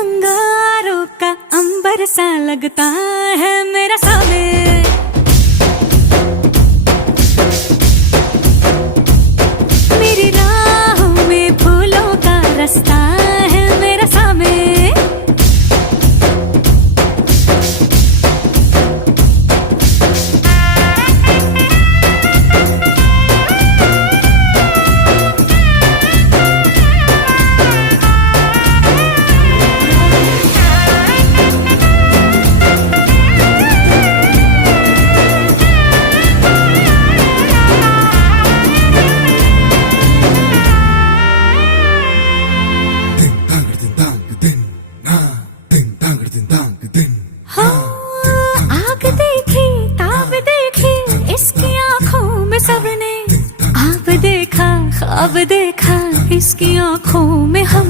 अंगारों का अंबर सा लगता है मेरा सामने। मेरी राहों में फूलों का रास्ता है मेरा सामने। आग देखी ताब देखी इसकी आंखों में सबने, आप देखा ख्वाब देखा इसकी आंखों में हम